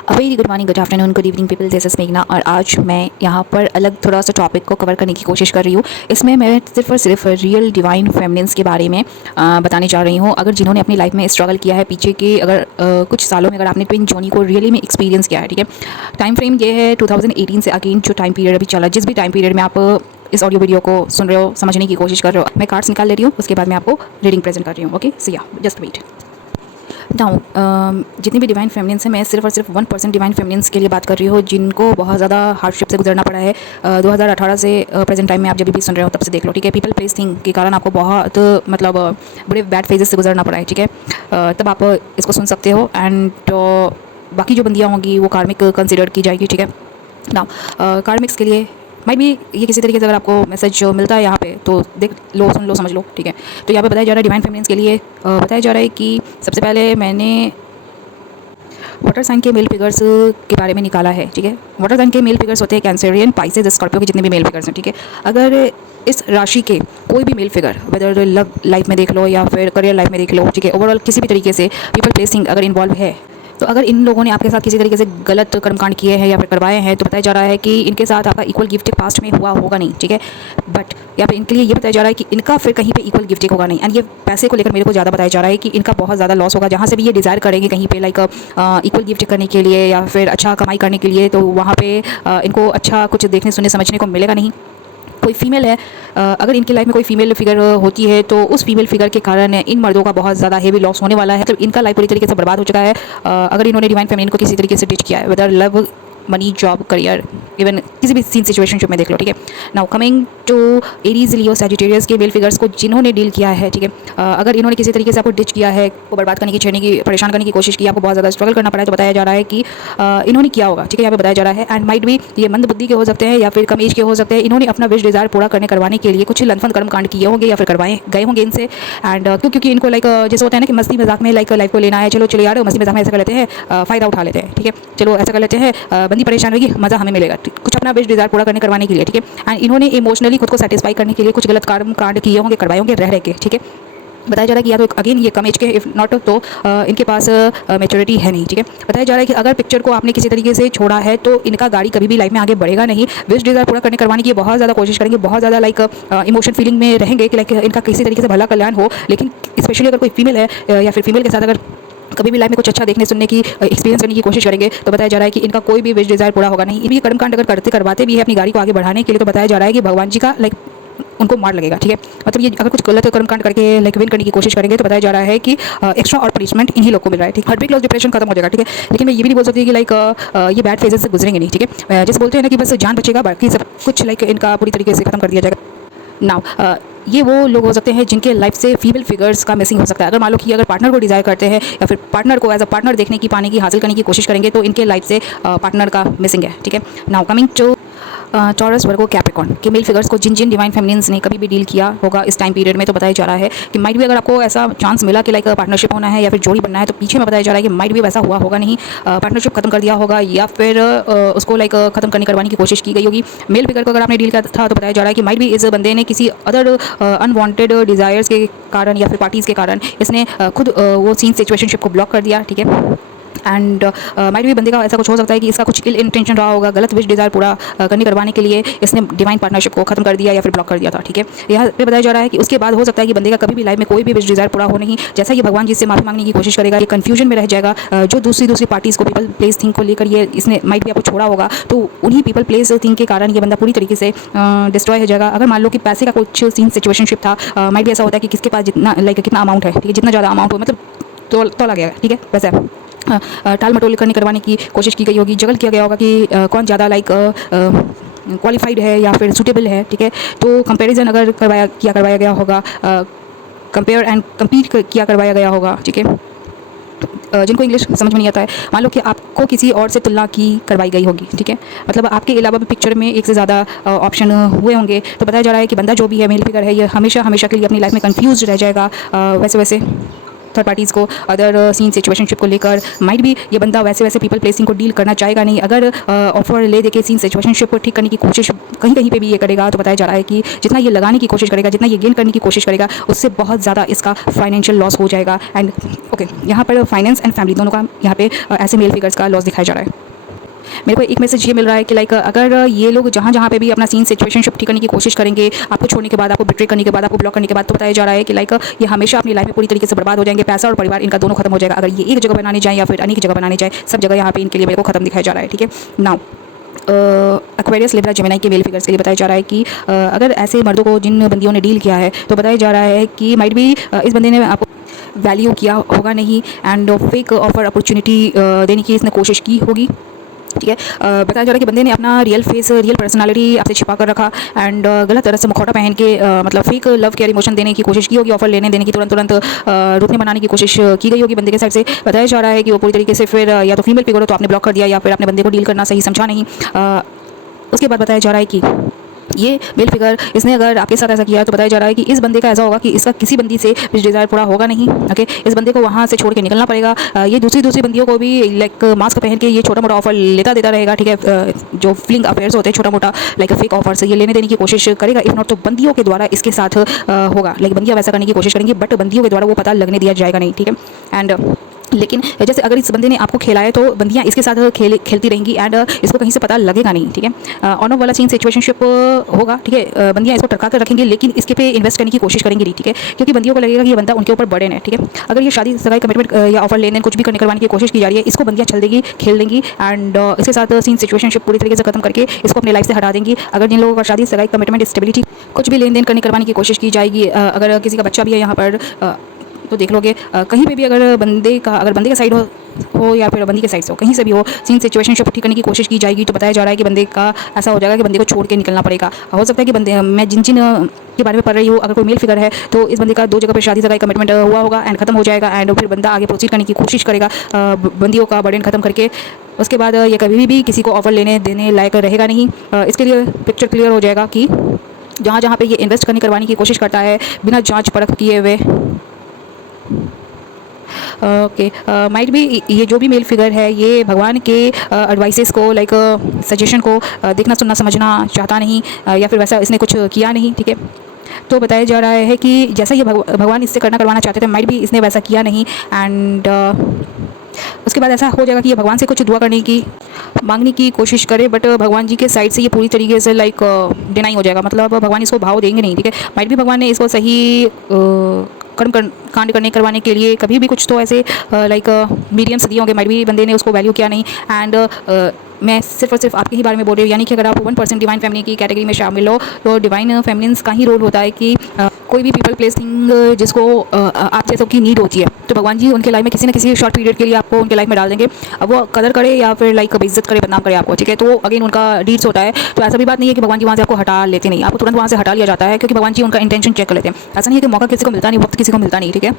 Very good morning, good afternoon, good evening people, this is मेघना। और आज मैं यहाँ पर अलग थोड़ा सा टॉपिक को कवर करने की कोशिश कर रही हूँ। इसमें मैं सिर्फ और सिर्फ रियल डिवाइन फेमिनिन्स के बारे में बताने जा रही हूँ। अगर जिन्होंने अपनी लाइफ में स्ट्रगल किया है पीछे के अगर कुछ सालों में, अगर आपने ट्विन जोनी को रियली में एक्सपीरियंस किया है, ठीक है। टाइम फ्रेम ये है 2018 से अगेन जो टाइम पीरियड अभी चला, जिस भी टाइम पीरियड में आप इस ऑडियो वीडियो को सुन रहे हो, समझने की कोशिश कर रहे हो, मैं कार्ड्स निकाल ले रही हूँ, उसके बाद मैं आपको रीडिंग प्रेजेंट कर रही हूँ। ओके, सो या जस्ट वेट नाउ। जितनी भी डिवाइन फेमिनिन्स हैं, मैं सिर्फ और सिर्फ 1% डिवाइन फेमिनिन्स के लिए बात कर रही हूँ जिनको बहुत ज़्यादा हार्डशिप से गुजरना पड़ा है। 2018 से प्रेजेंट टाइम में आप जब भी सुन रहे हो तब से देख लो, ठीक है। पीपल प्लेस थिंग के कारण आपको बहुत मतलब बड़े बैड फेजेस से गुजरना पड़ा है, ठीक है। तब आप इसको सुन सकते हो। एंड बाकी जो बंदियाँ होंगी वो कार्मिक कंसिडर की जाएगी, ठीक है। नाउ कार्मिक्स के लिए माइट भी ये किसी तरीके से अगर आपको मैसेज मिलता है यहाँ पे तो देख लो, सुन लो, समझ लो, ठीक है। तो यहाँ पे बताया जा रहा है डिवाइन फेमिनिन्स के लिए बताया जा रहा है कि सबसे पहले मैंने वाटर साइन के मेल फिगर्स के बारे में निकाला है, ठीक है। वाटर साइन के मेल फिगर्स होते हैं कैंसरियन, पाइसेस, स्कॉर्पियो के जितने भी मेल फिगर्स हैं, ठीक है। अगर इस राशि के कोई भी male figure, whether love life में देख लो या फिर करियर लाइफ में देख लो, ठीक है, ओवरऑल किसी भी तरीके से पीपल प्लेसिंग अगर इन्वॉल्व है, तो अगर इन लोगों ने आपके साथ किसी तरीके से गलत कर्मकांड किए हैं या फिर करवाए हैं, तो बताया जा रहा है कि इनके साथ आपका इक्वल गिफ्टिंग पास्ट में हुआ होगा नहीं, ठीक है। बट यहाँ पे इनके लिए ये बताया जा रहा है कि इनका फिर कहीं पे इक्वल गिफ्टिंग होगा नहीं। एंड ये पैसे को लेकर मेरे को ज़्यादा बताया जा रहा है कि इनका बहुत ज़्यादा लॉस होगा। जहाँ से भी ये डिज़ायर करेंगे कहीं पे लाइक इक्वल गिफ्ट करने के लिए या फिर अच्छा कमाई करने के लिए, तो वहाँ पे इनको अच्छा कुछ देखने सुनने समझने को मिलेगा नहीं। कोई फीमेल है, अगर इनकी लाइफ में कोई फीमेल फिगर होती है तो उस फीमेल फिगर के कारण इन मर्दों का बहुत ज़्यादा हेवी लॉस होने वाला है। तो इनका लाइफ पूरी तरीके से बर्बाद हो चुका है अगर इन्होंने डिवाइन फेमिनिन को किसी तरीके से डिच किया है, whether love, money, job, career, even किसी भी सीन सिचुएशनशिप में देख लो, ठीक है। Now coming to Aries, Leo, Sagittarius के मेल फिगर्स को जिन्होंने डील किया है, ठीक है। अगर इन्होंने किसी तरीके से आपको डिच किया है, को बर्बाद करने की, छेड़ने की, परेशान करने की कोशिश की, आपको बहुत ज़्यादा स्ट्रगल करना पड़ा है, तो बताया जा रहा है कि इन्होंने किया होगा, ठीक है। यहाँ पे बताया जा रहा है एंड माइट भी ये मंद बुद्धि के हो सकते हैं या फिर कम एज के हो सकते हैं। इन्होंने अपना विश डिज़ायर पूरा करवाने के लिए कुछ लनफन कर्म कांड किए होंगे या फिर करवाए गए होंगे इनसे। एंड क्योंकि इनको लाइक जैसे होता है ना कि मस्ती मजाक में लाइक लाइफ को लेना है, चलो चले यार मस्ती मजाक में ऐसा कर लेते हैं, फ़ायदा उठा लेते हैं, ठीक है। चलो ऐसा कर लेते हैं, बंदी परेशान होगी, मज़ा हमें मिलेगा, कुछ अपना विश डिज़ायर पूरा करवाने के लिए, ठीक है। एंड इन्होंने इमोशनली खुद को सेटिस्फाई करने के लिए कुछ गलत कर्म कांड किए होंगे, करवाए होंगे रह के, ठीक है। बताया जा रहा है कि या तो अगेन ये कम एज के, इफ नॉट तो इनके पास मैच्योरिटी है नहीं, ठीक है। बताया जा रहा है कि अगर पिक्चर को आपने किसी तरीके से छोड़ा है तो इनका गाड़ी कभी भी लाइफ में आगे बढ़ेगा नहीं। विश डिज़ायर पूरा करवाने की बहुत ज़्यादा कोशिश करेंगे, बहुत ज़्यादा लाइक इमोशन फीलिंग में रहेंगे कि लाइक इनका किसी तरीके से भला कल्याण हो। लेकिन स्पेशली अगर कोई फीमेल है या फिर फीमेल के साथ अगर कभी भी लाइफ में कुछ अच्छा देखने सुनने की, एक्सपीरियंस करने की कोशिश करेंगे, तो बताया जा रहा है कि इनका कोई भी विश डिज़ायर पूरा होगा नहीं। ये कर्मकांड अगर करवाते भी है अपनी गाड़ी को आगे बढ़ाने के लिए, तो बताया जा रहा है कि भगवान जी का लाइक उनको मार लगेगा, ठीक है। मतलब ये अगर कुछ गलत कर्मकांड करके लाइक विन करने की कोशिश करेंगे, तो बताया जा रहा है कि एक्स्ट्रा और पनिशमेंट इन्हीं लोग को मिल रहा है, ठीक है। हार्ट ब्रेक, लॉस, डिप्रेशन खत्म हो जाएगा, ठीक है। लेकिन मैं ये भी नहीं बोल सकती कि लाइक ये बैड फेजेस से गुजरेंगे नहीं, ठीक है। जैसे बोलते हैं ना कि बस जान बचेगा, बाकी सब कुछ लाइक इनका पूरी तरीके से खत्म कर दिया जाएगा। नाउ ये वो लोग हो सकते हैं जिनके लाइफ से फीमेल फिगर्स का मिसिंग हो सकता है। अगर मान लो कि अगर पार्टनर को डिज़ायर करते हैं या फिर पार्टनर को एज अ पार्टनर देखने की, पाने की, हासिल करने की कोशिश करेंगे, तो इनके लाइफ से पार्टनर का मिसिंग है, ठीक है। Now coming to Taurus, Virgo, Capricorn के मेल फिगर्स को जिन जिन डिवाइन फेमिनिन्स ने कभी भी डील किया होगा इस टाइम पीरियड में, तो बताया जा रहा है कि माइट भी अगर आपको ऐसा चांस मिला कि लाइक पार्टनरशिप होना है या फिर जोड़ी बनना है, तो पीछे में बताया जा रहा है कि माइट भी वैसा हुआ होगा नहीं, पार्टनरशिप खत्म कर दिया होगा या फिर उसको लाइक खत्म करवाने की कोशिश की गई होगी। मेल फिगर को अगर आपने डील किया था, तो बताया जा रहा है कि माइट भी इस बंदे ने किसी अदर अनवांटेड डिज़ायर्स के कारण या फिर पार्टीज़ के कारण इसने खुद वो सीन सिचुएशनशिप को ब्लॉक कर दिया, ठीक है। एंड माइट भी बंदे का ऐसा कुछ हो सकता है कि इसका कुछ इल इंटेंशन रहा होगा, गलत विश डिज़ायर पूरा करवाने के लिए इसने डिवाइन पार्टनरशिप को खत्म कर दिया या फिर ब्लॉक कर दिया था, ठीक है। यहाँ पे बताया जा रहा है कि उसके बाद हो सकता है कि बंदे का कभी भी लाइफ में कोई भी विश डिज़ायर पूरा हो नहीं। जैसा कि भगवान जी से माफी मांगने की कोशिश करेगा, ये कन्फ्यूजन में रह जाएगा। जो दूसरी पार्टीज़ को, पीपल प्लेस थिंग को लेकर ये इसने माइट भी आपको छोड़ा होगा, तो उन्हीं पीपल प्लेस थिंग के कारण ये बंदा पूरी तरीके से डिस्ट्रॉय हो जाएगा। अगर मान लो कि पैसे का कुछ सीन सिचुएशनशिप था, माइट भी ऐसा होता है कि किसके पास जितना लाइक कितना अमाउंट है, ठीक है, जितना ज़्यादा अमाउंट हो मतलब तो लग गया, ठीक है। वैसे टाल मटोल करवाने की कोशिश की गई होगी, जगल किया गया होगा कि कौन ज़्यादा लाइक क्वालिफाइड है या फिर सूटेबल है, ठीक है। तो कंपैरिजन अगर करवाया गया होगा, कंपेयर एंड कम्पीट करवाया गया होगा, ठीक है। जिनको इंग्लिश समझ में नहीं आता है, मान लो कि आपको किसी और से तुलना की करवाई गई होगी, ठीक है। मतलब आपके अलावा भी पिक्चर में एक से ज़्यादा ऑप्शन हुए होंगे, तो बताया जा रहा है कि बंदा जो भी है मेल फिगर है, ये हमेशा के लिए अपनी लाइफ में कंफ्यूज रह जाएगा। वैसे थर्ड पार्टीज़ को, अदर सीन सिचुएशनशिप को लेकर। माइट भी ये बंदा वैसे वैसे पीपल प्लेसिंग को डील करना चाहेगा नहीं। अगर ऑफर ले देके सीन सिचुएशनशिप को ठीक करने की कोशिश कहीं कहीं पे भी ये करेगा, तो बताया जा रहा है कि जितना ये लगाने की कोशिश करेगा, जितना ये गेन करने की कोशिश करेगा, उससे बहुत ज़्यादा इसका फाइनेंशियल लॉस हो जाएगा। एंड ओके, यहाँ पर फाइनेंस एंड फैमिली दोनों का यहाँ पे ऐसे मेल फिगर्स का लॉस दिखाया जा रहा है। मेरे को एक मैसेज ये मिल रहा है कि लाइक अगर ये लोग जहाँ जहाँ पे भी अपना सीन सिचुएशनशिप ठीक करने की कोशिश करेंगे, आपको छोड़ने के बाद, आपको बिट्रे करने के बाद, आपको ब्लॉक करने के बाद, तो बताया जा रहा है कि लाइक ये हमेशा अपनी लाइफ में पूरी तरीके से बर्बाद हो जाएंगे। पैसा और परिवार इनका दोनों खत्म हो जाएगा। अगर ये एक जगह बनाने जाए या फिर अनेक जगह बनाने जाए, सब जगह यहाँ पे इनके लिए मेरे को खत्म दिखाया जा रहा है। ठीक है, नाउ एक्वेरियस लिब्रा जेमिनी के मेल फिगर्स के लिए बताया जा रहा है कि अगर ऐसे मर्दों को जिन बंदियों ने डील किया है, तो बताया जा रहा है कि माइट भी इस बंदे ने आपको वैल्यू किया होगा नहीं एंड फेक ऑफर अपॉर्चुनिटी देने की इसने कोशिश की होगी। ठीक है, बताया जा रहा है कि बंदे ने अपना रियल फेस, रियल पर्सनालिटी आपसे छिपा कर रखा एंड गलत तरह से मुखौटा पहन के मतलब फेक लव केयर इमोशन देने की कोशिश की होगी। ऑफर लेने देने की तुरंत रूट में बनाने की कोशिश की गई होगी बंदे के साइड से। बताया जा रहा है कि वो पूरी तरीके से फिर या तो फीमेल फिगर हो तो आपने ब्लॉक कर दिया, या फिर आपने बंदे को डील करना सही समझा नहीं। उसके बाद बताया जा रहा है कि ये मेल फिगर इसने अगर आपके साथ ऐसा किया, तो बताया जा रहा है कि इस बंदे का ऐसा होगा कि इसका किसी बंदी से कुछ डिज़ायर पूरा होगा नहीं। ओके, इस बंदे को वहाँ से छोड़ के निकलना पड़ेगा। ये दूसरी बंदियों को भी लाइक मास्क पहन के ये छोटा मोटा ऑफर लेता देता रहेगा। ठीक है, जो फीलिंग अफेयर्स होते हैं छोटा मोटा लाइक फेक ऑफर्स, ये लेने देने की कोशिश करेगा। इफ नॉट तो बंदियों के द्वारा इसके साथ होगा, लाइक बंदियाँ वैसा करने की कोशिश करेंगी, बट बंदियों के द्वारा वो पता लगने दिया जाएगा नहीं। ठीक है, एंड लेकिन जैसे अगर इस बंदे ने आपको खेला है, तो बंदियाँ इसके साथ खेलती रहेंगी एंड इसको कहीं से पता लगेगा नहीं। ठीक है, ऑन ऑफ वाला सीन सिचुएशनशिप होगा। ठीक है, बंदियाँ इसको टरका कर रखेंगी, लेकिन इसके पे इन्वेस्ट करने की कोशिश करेंगी नहीं। ठीक है, क्योंकि बंदियों को लगेगा कि ये बंदा उनके ऊपर बर्डन है। ठीक है, अगर ये शादी सगाई कमिटमेंट या ऑफर लेन देन कुछ भी करवाने की कोशिश की जा रही है, इसको बंदियाँ चल देगी, खेल देंगी एंड इसके साथ सीन सिचुएशनशिप पूरी तरीके से खत्म करके इसको अपनी लाइफ से हटा देंगी। अगर जिन लोगों का शादी सगाई कमिटमेंट स्टेबिलिटी कुछ भी लेन देन करवाने की कोशिश की जाएगी, अगर किसी का बच्चा भी है यहाँ पर, तो देख लोगे कहीं पे भी अगर बंदे का साइड हो या फिर बंदी के साइड से हो, कहीं से भी हो, सीन सिचुएशनशिप ठीक करने की कोशिश की जाएगी, तो बताया जा रहा है कि बंदे का ऐसा हो जाएगा कि बंदे को छोड़ के निकलना पड़ेगा। हो सकता है कि बंदे, मैं जिन के बारे में पढ़ रही हूँ, अगर कोई मेल फिगर है तो इस बंदे का 2 जगह पे शादी सगाई कमिटमेंट हुआ होगा एंड खत्म हो जाएगा एंड फिर बंदा आगे प्रोसीड करने की कोशिश करेगा बंदियों का बर्डन खत्म करके। उसके बाद ये कभी भी किसी को ऑफर लेने देने लायक रहेगा नहीं। इसके लिए पिक्चर क्लियर हो जाएगा कि जहाँ जहाँ पे ये इन्वेस्ट करवाने की कोशिश करता है बिना जांच परख किए हुए। ओके, माइट भी ये जो भी मेल फिगर है, ये भगवान के एडवाइसेस को लाइक सजेशन को देखना सुनना समझना चाहता नहीं, या फिर वैसा इसने कुछ किया नहीं। ठीक है, तो बताया जा रहा है कि जैसा ये भगवान इससे करवाना चाहते थे, माइट भी इसने वैसा किया नहीं एंड उसके बाद ऐसा हो जाएगा कि ये भगवान से कुछ दुआ करने की मांगने की कोशिश करे, बट भगवान जी के साइड से ये पूरी तरीके से लाइक डिनाई हो जाएगा। मतलब भगवान इसको भाव देंगे नहीं। ठीक है, माइट भी भगवान ने इसको सही कांड करवाने के लिए कभी भी कुछ तो ऐसे लाइक मीडियम्स दिए होंगे। माइट भी बंदे ने उसको वैल्यू किया नहीं एंड मैं सिर्फ और सिर्फ आपके ही बारे में बोल रही हूँ। यानी कि अगर आप 1% डिवाइन फैमिली की कैटेगरी में शामिल हो, तो डिवाइन फेमिनिन्स का ही रोल होता है कि कोई भी पीपल प्लेसिंग जिसको आप जैसों की नीड होती है, तो भगवान जी उनके लाइफ में किसी न किसी शॉर्ट पीरियड के लिए आपको उनके लाइफ में डाल देंगे। अब वो कदर करे या फिर लाइक बेइज्जत करे, बदनाम करे आपको। ठीक है, तो अगेन उनका डीड्स होता है। तो ऐसा भी बात नहीं है कि भगवान जी वहाँ से आपको हटा लेते नहीं, आपको तुरंत वहाँ से हटा लिया जाता है, क्योंकि भगवान जी उनका इंटेंशन चेक कर लेते हैं। ऐसा नहीं है कि मौका किसी को मिलता नहीं, वक्त किसी को मिलता नहीं। ठीक है,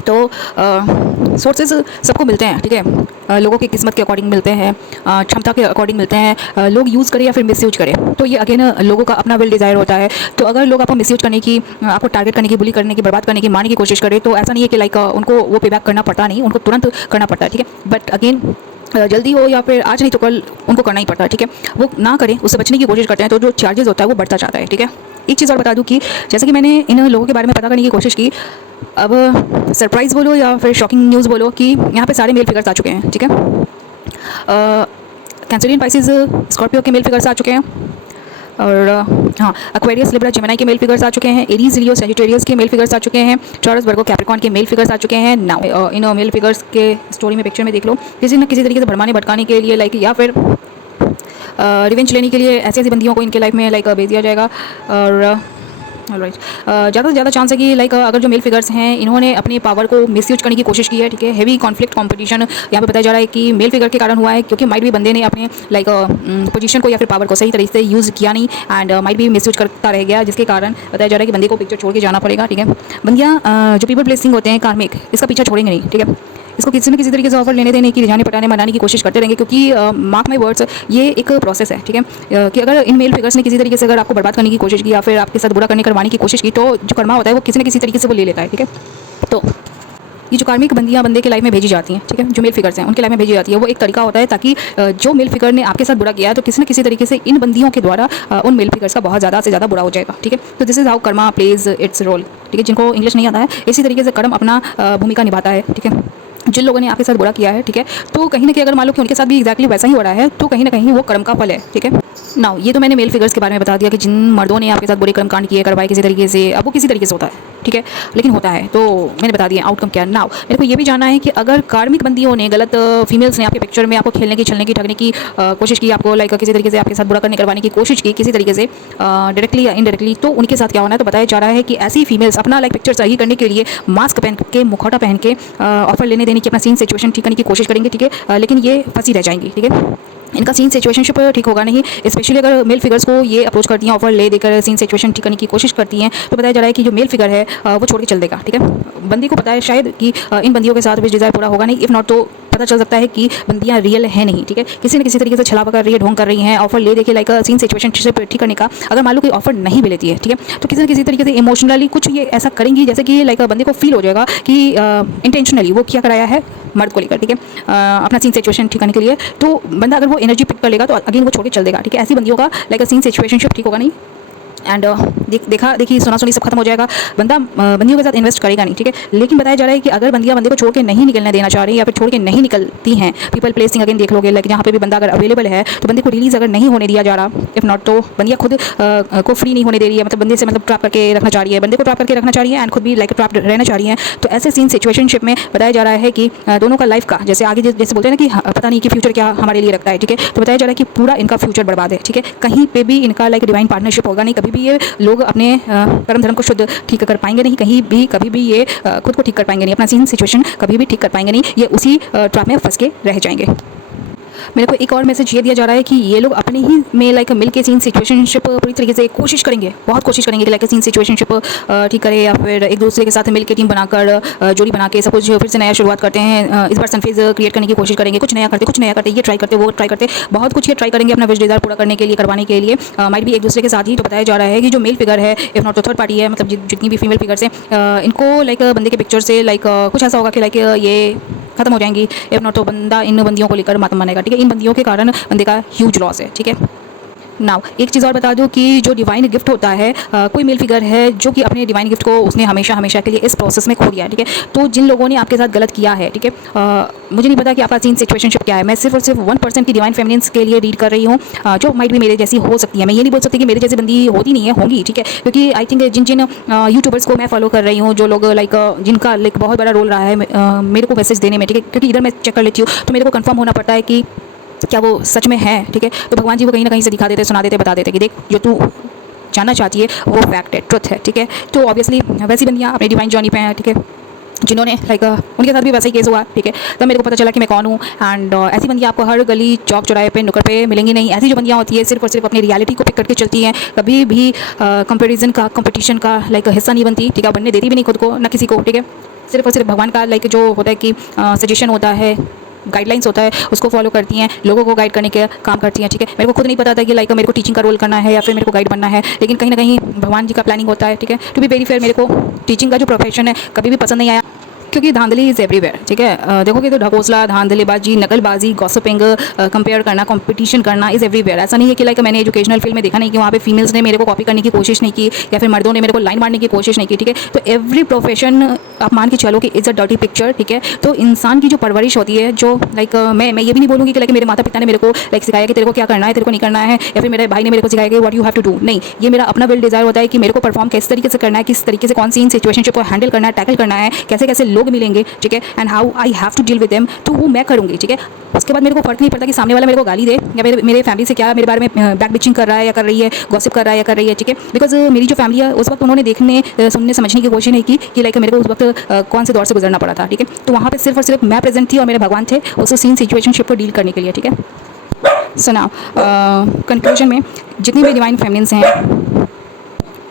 तो सोर्सेज सबको मिलते हैं। ठीक है, लोगों की किस्मत के अकॉर्डिंग मिलते हैं, क्षमता के अकॉर्डिंग मिलते हैं। लोग यूज़ करें या फिर मिसयूज करें, तो ये अगेन लोगों का अपना विल डिज़ायर होता है। तो अगर लोग आपको मिसयूज करने की, आपको टारगेट करने की, बुली करने की, बर्बाद करने की, मारने की कोशिश करें, तो ऐसा नहीं है कि लाइक उनको वो पे बैक करना पड़ता नहीं, उनको तुरंत करना पड़ता है। ठीक है, बट अगेन जल्दी हो या फिर आज नहीं तो कल उनको करना ही पड़ता है। ठीक है, वो ना करें, उससे बचने की कोशिश करते हैं, तो जो चार्जेस होता है वो बढ़ता जाता है। ठीक है, एक चीज़ और बता दूं कि जैसे कि मैंने इन लोगों के बारे में पता करने की कोशिश की, अब सरप्राइज़ बोलो या फिर शॉकिंग न्यूज़ बोलो कि यहाँ पे सारे मेल फिगर्स आ चुके हैं। ठीक है, कैंसरियन, पाइसेस, स्कॉर्पियो के मेल फिगर्स आ चुके हैं, और हाँ, एक्वेरियस, लिब्रा, जेमिनी के मेल फिगर्स आ चुके हैं, एरीज, लियो, सेजिटेरियस के मेल फिगर्स आ चुके हैं, टॉरस, वर्गो, कैप्रिकॉर्न के मेल फिगर्स आ चुके हैं। नाउ इन मेल फिगर्स के स्टोरी में, पिक्चर में देख लो, किसी न किसी तरीके से भरमाने भटकाने के लिए लाइक, या फिर रिवेंज लेने के लिए ऐसी ऐसी बंदियों को इनके लाइफ में लाइक भेज दिया जाएगा। और ऑलराइट, ज़्यादा से ज़्यादा चांस है कि लाइक अगर जो मेल फिगर्स हैं, इन्होंने अपनी पावर को मिसयूज करने की कोशिश की है। ठीक है, हेवी कॉन्फ्लिक्ट कंपटीशन यहाँ पे बताया जा रहा है कि मेल फिगर के कारण हुआ है, क्योंकि माइट भी बंदे ने अपने लाइक पोजीशन को या फिर पावर को सही तरीके से यूज़ किया नहीं एंड माइट भी मिसयूज करता रह गया, जिसके कारण बताया जा रहा है कि बंदे को पिक्चर छोड़ के जाना पड़ेगा। ठीक है, बंदियाँ जो पीपल प्लेसिंग होते हैं कार्मिक, इसका पीछा छोड़ेंगे नहीं। ठीक है, इसको किसी न किसी तरीके से ऑफर लेने देने की, रिझाने पटाने मनाने की कोशिश करते रहेंगे, क्योंकि मार्क माई वर्ड्स, ये एक प्रोसेस है। ठीक है, कि अगर इन मेल फिगर्स ने किसी तरीके से अगर आपको बर्बाद करने की कोशिश की या फिर आपके साथ बुरा करवाने की कोशिश की, तो जो कर्मा होता है वो किसी न किसी तरीके से वो ले लेता है। ठीक है, तो ये जो कार्मिक बंदियाँ बंदे के लाइफ में भेजी जाती हैं, ठीक है, जो मेल फिगर्स हैं उनके लाइफ में भेजी जाती है, वो एक तरीका होता है ताकि जो मेल फिगर ने आपके साथ बुरा किया है तो किसी न किसी तरीके से इन बंदियों के द्वारा उन मेल फिगर्स का बहुत ज़्यादा से ज़्यादा बुरा हो जाएगा, ठीक है। तो this is how karma plays its role, ठीक है। जिनको इंग्लिश नहीं आता है इसी तरीके से कर्म अपना भूमिका निभाता है, ठीक है। जिन लोगों ने आपके साथ बुरा किया है, ठीक है, तो कहीं ना कहीं अगर मान लो कि उनके साथ भी एक्जैक्टली वैसा ही हो रहा है तो कहीं ना कहीं वो कर्म का फल है, ठीक है। नाउ ये तो मैंने मेल फिगर्स के बारे में बता दिया कि जिन मर्दों ने आपके साथ बुरे कर्म कांड किए करवाए किसी तरीके से, अब वो किसी तरीके से होता है, ठीक है, लेकिन होता है, तो मैंने बता दिया आउटकम क्या। नाउ मेरे को ये भी जानना है कि अगर कार्मिक बंदियों ने गलत फीमेल्स ने आपके पिक्चर में आपको खेलने की छलने की ठगने की कोशिश की, आपको लाइक किसी तरीके से आपके साथ बुरा करने करवाने की कोशिश की किसी तरीके से डायरेक्टली या इनडायरेक्टली, तो उनके साथ क्या होना है। तो बताया जा रहा है कि ऐसी फीमेल्स अपना लाइक पिक्चर सही करने के लिए मास्क पहन के, मुखौटा पहन के ऑफर लेने देने की, अपना सीन सिचुएशन ठीक करने की कोशिश करेंगे, ठीक है, लेकिन ये फंसी रह जाएंगी, ठीक है। इनका सीन सिचुएशनशिप ठीक होगा नहीं, स्पेशली अगर मेल फिगर्स को ये अप्रोच करती हैं, ऑफर ले देकर सीन सिचुएशन ठीक करने की कोशिश करती हैं, तो बताया जा रहा है कि जो मेल फिगर है वो छोड़ के चल देगा, ठीक है। बंदी को पता है शायद कि इन बंदियों के साथ विश डिज़ायर पूरा होगा नहीं, इफ़ नॉट तो पता चल सकता है कि बंदियाँ रियल है नहीं, ठीक है, किसी न किसी तरीके से छलावा कर रही है, ढोंग कर रही हैं, ऑफर ले देके लाइक सीन सिचुएशन ठीक करने का। अगर मान लो कोई ऑफर नहीं भी लेती है, ठीक है, तो किसी न किसी तरीके से इमोशनली कुछ ये ऐसा करेंगी जैसे कि लाइक बंदे को फील हो जाएगा कि इंटेंशनली वो क्या कराया है मर्द को लेकर, ठीक है, अपना सीन सिचुएशन ठीक करने के लिए। तो बंदा अगर वो एनर्जी पिक कर लेगा तो अगेन वो छोड़ के चल देगा, ठीक है। ऐसी बंदियों का लाइक सीन सिचुएशनशिप ठीक होगा नहीं, एंड देखा देखी सुना सुनी सब खत्म हो जाएगा, बंदा बंदियों के साथ इन्वेस्ट करेगा नहीं, ठीक है। लेकिन बताया जा रहा है कि अगर बंदियां बंदे को छोड़ के नहीं निकलने देना चाह रही है या फिर छोड़ के नहीं निकलती हैं, पीपल प्लेसिंग अगेन देख लोगे, लाइक जहाँ पे भी बंदा अगर अवेलेबल है तो बंदे को रिलीज अगर नहीं होने दिया जा रहा, इफ नॉट तो बंदियाँ खुद को फ्री नहीं होने दे रही है, मतलब बंदे से मतलब ट्रैप करके रखना चाह रही है, बंदे को ट्रैप करके रखना चाह रही है एंड खुद भी लाइक ट्रैप रहना चाह रही है। तो ऐसे सीन सिचुएशनशिप में बताया जा रहा है कि दोनों का लाइफ का जैसे आगे जैसे बोलते हैं ना कि पता नहीं कि फ्यूचर क्या हमारे लिए रखता है, ठीक है। तो बताया जा रहा है कि पूरा इनका फ्यूचर बर्बाद है, ठीक है। कहीं पे भी इनका लाइक डिवाइन पार्टनरशिप होगा नहीं, कभी भी ये लोग अपने कर्म धर्म को शुद्ध ठीक कर पाएंगे नहीं, कहीं भी कभी भी ये खुद को ठीक कर पाएंगे नहीं, अपना सीन सिचुएशन कभी भी ठीक कर पाएंगे नहीं, ये उसी ट्रैप में फंस के रह जाएंगे। मेरे को एक और मैसेज ये दिया जा रहा है कि ये लोग अपने ही में लाइक मिल के सीन सिचुएशनशिप पूरी तरीके से कोशिश करेंगे, बहुत कोशिश करेंगे कि लाइक सीन सिचुएशनशिप ठीक करे, या फिर एक दूसरे के साथ मिल के टीम बनाकर जोड़ी बना के सब कुछ फिर से नया शुरुआत करते हैं। इस बार सनफेज क्रिएट करने की कोशिश करेंगे, कुछ नया करते, ये ट्राई करते, वो ट्राई करते, बहुत कुछ ये ट्राई करेंगे अपना विश डिज़ायर पूरा करने के लिए, करवाने के लिए, माइट भी एक दूसरे के साथ ही। तो बताया जा रहा है कि जो मेल फिगर है इफ नॉट तो थर्ड पार्टी है, मतलब जितनी भी फीमेल फिगर्स हैं इनको लाइक बंदे के पिक्चर से लाइक कुछ ऐसा होगा कि लाइक ये खत्म हो जाएंगी, इफ नॉट तो बंदा इन बंदियों को लेकर मातम बनेगा, ठीक है। इन बंदियों के कारण बंदे का ह्यूज लॉस है, ठीक है। नाउ एक चीज़ और बता दूं कि जो डिवाइन गिफ्ट होता है, कोई मेल फिगर है जो कि अपने डिवाइन गिफ्ट को उसने हमेशा हमेशा के लिए इस प्रोसेस में खो दिया, ठीक है। तो जिन लोगों ने आपके साथ गलत किया है, ठीक है, मुझे नहीं पता कि आपका सीन सिचुएशनशिप क्या है, मैं सिर्फ और सिर्फ 1% की डिवाइन फेमिनिन्स के लिए रीड कर रही हूँ, जो माइट भी मेरे जैसी हो सकती है। मैं ये नहीं बोल सकती कि मेरे जैसी बंदी होती नहीं है, होंगी, ठीक है, क्योंकि आई थिंक जिन यूट्यूबर्स को मैं फॉलो कर रही हूँ, जो लोग लाइक जिनका लाइक बहुत बड़ा रोल रहा है मेरे को मैसेज देने में, ठीक है, क्योंकि इधर मैं चेक कर लेती हूँ तो मेरे को कंफर्म होना पड़ता है कि क्या वो सच में है, ठीक है। तो भगवान जी वो कहीं ना कहीं से दिखा देते, सुना देते, बता देते कि देख जो तू जानना चाहती है वो फैक्ट है, ट्रुथ है, ठीक है। तो ऑब्वियसली वैसी बंदियाँ अपनी डिवाइन जर्नी पे हैं, ठीक है, जिन्होंने लाइक उनके साथ भी वैसा ही केस हुआ, ठीक है। तब मेरे को पता चला कि मैं कौन हूँ, एंड ऐसी बंदियाँ आपको हर गली चौक चौराहे पे नुक्कड़ पे मिलेंगी नहीं। ऐसी जो बंदियाँ होती है सिर्फ और सिर्फ अपनी रियलिटी को पिक करके चलती हैं, कभी भी कंपेरिजन का कंपटीशन का लाइक हिस्सा नहीं बनती, ठीक है, बनने देती भी नहीं खुद को ना किसी को, ठीक है। सिर्फ और सिर्फ भगवान का लाइक जो होता है कि सजेशन होता है, गाइडलाइंस होता है, उसको फॉलो करती हैं, लोगों को गाइड करने के काम करती हैं, ठीक है। मेरे को खुद नहीं पता था कि लाइक मेरे को टीचिंग का रोल करना है या फिर मेरे को गाइड बनना है, लेकिन कहीं ना कहीं भगवान जी का प्लानिंग होता है, ठीक है। टू बी वेरी फेयर मेरे को टीचिंग का जो प्रोफेशन है कभी भी पसंद नहीं आया, क्योंकि धांधली इज़ एवरीवेयर, ठीक है। देखोगे तो ढकोसला, धांधलेबाजी, नकलबाजी, गॉसिपिंग, कंपेयर करना, कंपटीशन करना इज़ एवरीवेयर। ऐसा नहीं है कि लाइक मैंने एजुकेशनल फील्ड में देखा नहीं कि वहाँ पे फीमेल्स ने मेरे को कॉपी करने की कोशिश नहीं की या फिर मर्दों ने मेरे को लाइन मारने की कोशिश नहीं की, ठीक है। तो एवरी प्रोफेशन आप मान के चलो कि इज़ अ डर्टी पिक्चर, ठीक है। तो इंसान की जो परवरिश होती है, जो लाइक मैं ये भी नहीं बोलूँगी कि लाइक मेरे माता पिता ने मेरे को लाइक सिखाया कि तेरे को क्या करना है, तेरे को नहीं करना है, या फिर मेरे भाई ने मेरे को सिखाया कि what you have to do. नहीं, ये मेरा अपना विल डिज़ायर होता है कि मेरे को परफॉर्म किस तरीके से करना है, किस तरीके से कौन सी इन सिचुएशनशिप को हैंडल करना है, टैकल करना है, कैसे कैसे लोग मिलेंगे, ठीक है, and how I have to deal with them. तो वो मैं करूँगी, ठीक है। उसके बाद मेरे को फर्क नहीं पड़ता कि सामने वाला मेरे को गाली दे या मेरे फैमिली से क्या मेरे बारे में बैक बिचिंग कर रहा है या कर रही है, गॉसिप कर रहा है या कर रही है, ठीक है। बिकॉज मेरी जो फैमिली है उस वक्त उन्होंने देखने सुनने समझने की कोशिश नहीं की कि लाइक मेरे को उस वक्त कौन से दौर से गुजरना पड़ा था, ठीक है। तो वहाँ पे सिर्फ और सिर्फ मैं प्रेजेंट थी और मेरे भगवान थे उस सीन सिचुएशनशिप को डील करने के लिए, ठीक है। सो नाउ कंक्लूजन में जितनी भी डिवाइन फेमिनिन्स हैं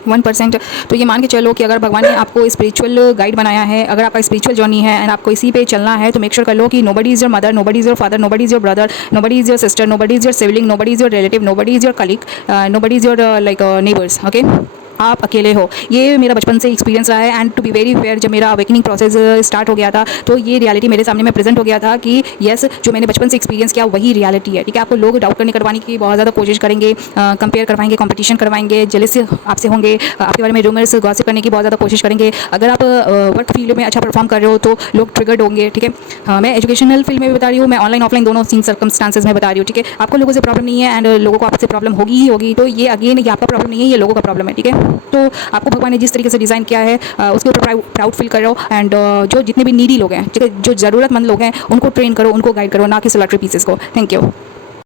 1%, तो ये मान के चलो कि अगर भगवान ने आपको स्पिरिचुअल गाइड बनाया है, अगर आपका स्पिरिचुअल जर्नी है एंड आपको इसी पे चलना है, तो मेक श्योर कर लो कि nobody is your mother, nobody is your father, nobody is your brother, nobody is your sister, nobody is your sibling, nobody is your relative, nobody is your colleague, nobody is your like neighbours, okay. आप अकेले हो। ये मेरा बचपन से experience रहा है and to be very fair, जब मेरा अवेकनिंग प्रोसेस स्टार्ट हो गया था तो ये रियलिटी मेरे सामने में प्रेजेंट हो गया था कि यस, जो मैंने बचपन से एक्सपीरियंस किया वही रियलिटी है। ठीक है, आपको लोग डाउट करवाने की बहुत ज़्यादा कोशिश करेंगे, कंपेयर करवाएंगे, कंपटीशन करवाएंगे, जेलस आपसे होंगे, आपके बारे में रूमर्स गॉसिप करने की बहुत ज़्यादा कोशिश करेंगे। अगर आप वर्क फील्ड में अच्छा परफॉर्म कर रहे हो तो लोग ट्रिगर्ड होंगे। ठीक है, मैं एजुकेशनल फील्ड में भी बता रही हूँ, मैं ऑनलाइन ऑफलाइन दोनों सीन सर्कमस्टांसेस में बता रही हूँ। ठीक है, आपको लोगों से प्रॉब्लम नहीं है एंड लोगों को आपसे प्रॉब्लम होगी ही होगी, तो ये अगेन ये आपका प्रॉब्लम नहीं है, ये लोगों का प्रॉब्लम है। ठीक है, तो आपको भगवान ने जिस तरीके से डिज़ाइन किया है उसके ऊपर प्राउड फील करो एंड जो जितने भी नीडी लोग हैं, ठीक है, जो ज़रूरतमंद लोग हैं, उनको ट्रेन करो, उनको गाइड करो, ना कि सलाटरी पीसेस को। Thank you.